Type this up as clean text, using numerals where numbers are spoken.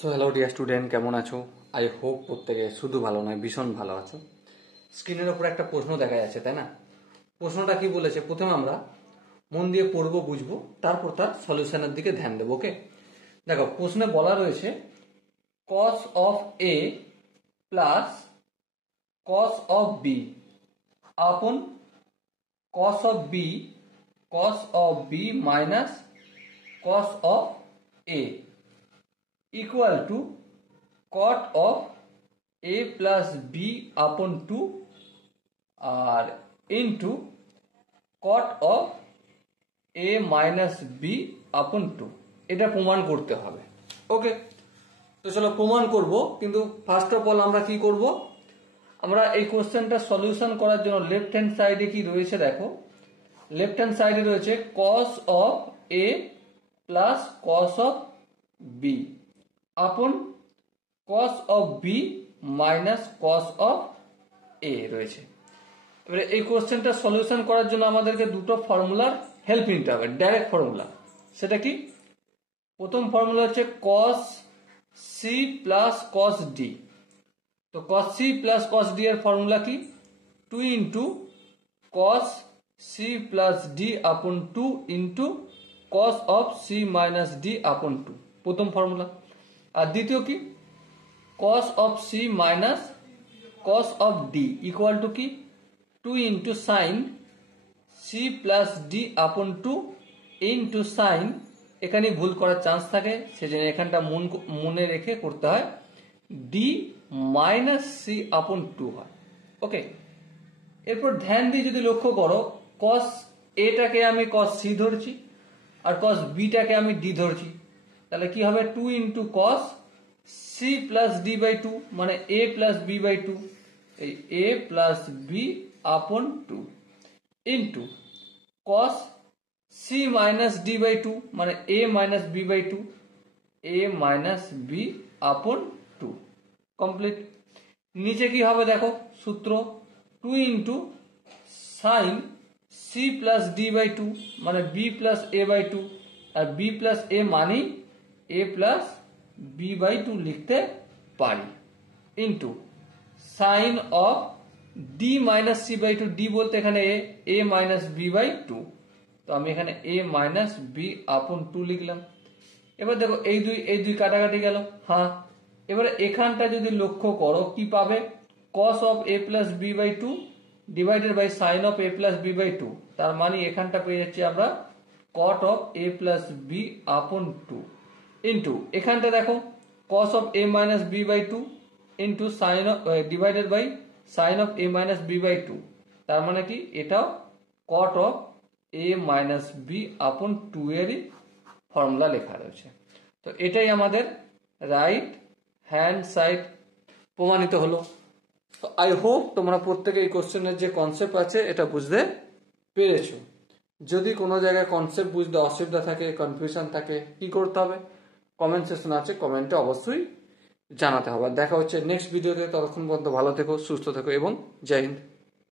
So hello dear student, কেমন আছো? I hope প্রত্যেকে শুধু ভালো নয় ভীষণ ভালো আছো। স্ক্রিনের ওপর একটা প্রশ্ন দেখা যাচ্ছে, তাই না? প্রশ্নটা কি বলেছে প্রথমে আমরা মন দিয়ে পড়বো, বুঝবো, তারপর তার সলিউশনের দিকে ধ্যান দেবো। ওকে, দেখো প্রশ্নে বলা রয়েছে cos of A plus cos of B upon cos of B minus cos of A equal to cot of a plus b upon 2 আর into cot of a minus b upon 2। এটা প্রমাণ করতে হবে। ওকে, তো চলো প্রমাণ করব, কিন্তু ফার্স্ট অফ অল আমরা কি করব, আমরা এই কোশ্চেনটা সলিউশন করার জন্য লেফট হ্যান্ড সাইডে কি রয়েছে দেখো, লেফট হ্যান্ড সাইডে রয়েছে cos of a plus cos of b আপন cos of b minus cos of a রয়েছে। এবারে এই কোশ্চেনটা সলিউশন করার জন্য আমাদেরকে দুটো ফর্মুলার হেল্প নিতে হবে, ডাইরেক্ট ফর্মুলা। সেটা কি? প্রথম ফর্মুলা হচ্ছে cos c plus cos d। তো cos c plus cos d এর ফর্মুলা কি? 2 into cos c plus d আপন 2 into cos of c minus d আপন 2, প্রথম ফর্মুলা। আর দ্বিতীয় কি? cos of c minus cos of d equal to কি? 2 into sin c plus d upon 2 into sin, এখানে ভুল করার চান্স থাকে, সেজন্য এখানটা মনে রেখে করতে হয়, d minus c upon 2 হয়। ওকে, এরপর ধ্যান দিয়ে যদি লক্ষ্য করো, cos a টাকে আমি cos c ধরছি আর cos b টাকে আমি d ধরছি, তাহলে কি হবে? 2 into cos c plus d by 2 মানে a প্লাস b বাই 2, এই a plus b upon 2 into cos c minus d by 2 মানে a minus b by 2, a minus b upon 2। Complete. নিচে কি হবে দেখো, সূত্র 2 into sine c plus d by 2 মানে b plus a by 2, আর b plus a মানেই a plus b by 2 লিখতে পারি, into sine of d minus c by 2, d বলতে এখানে a মাইনাস b বাই 2, তো আমি এখানে a মাইনাস b আপন 2 লিখলাম। এবার দেখো এই দুই কাটাকাটি গেল। হ্যাঁ, এবারে এখানটা যদি লক্ষ্য করো কি পাবে? cos of a plus b by 2 divided by sine of a plus b by 2, তার মানে এখানটা পেয়ে যাচ্ছি আমরা cot of a plus b upon 2 into এখানটা দেখো cos of a minus b by 2 into sine of divided by sine of a minus b by 2, তার মানে কি এটাও cot of a minus b upon 2 এরই ফর্মুলা লেখা রয়েছে। তো এটাই আমাদের রাইট হ্যান্ড সাইড প্রমাণিত হলো। তো আই হোপ তোমরা প্রত্যেকে এই কোশ্চেনের যে কনসেপ্ট আছে এটা বুঝতে পেরেছো। যদি কোনো জায়গায় কনসেপ্ট বুঝতে অসুবিধা থাকে, কনফিউশন থাকে, কি করতে হবে? কমেন্ট সেকশন আছে, কমেন্টে অবশ্যই জানাতে হবে। দেখা হচ্ছে নেক্সট ভিডিওতে, ততক্ষণ পর্যন্ত ভালো থেকো, সুস্থ থেকো এবং জয় হিন্দ।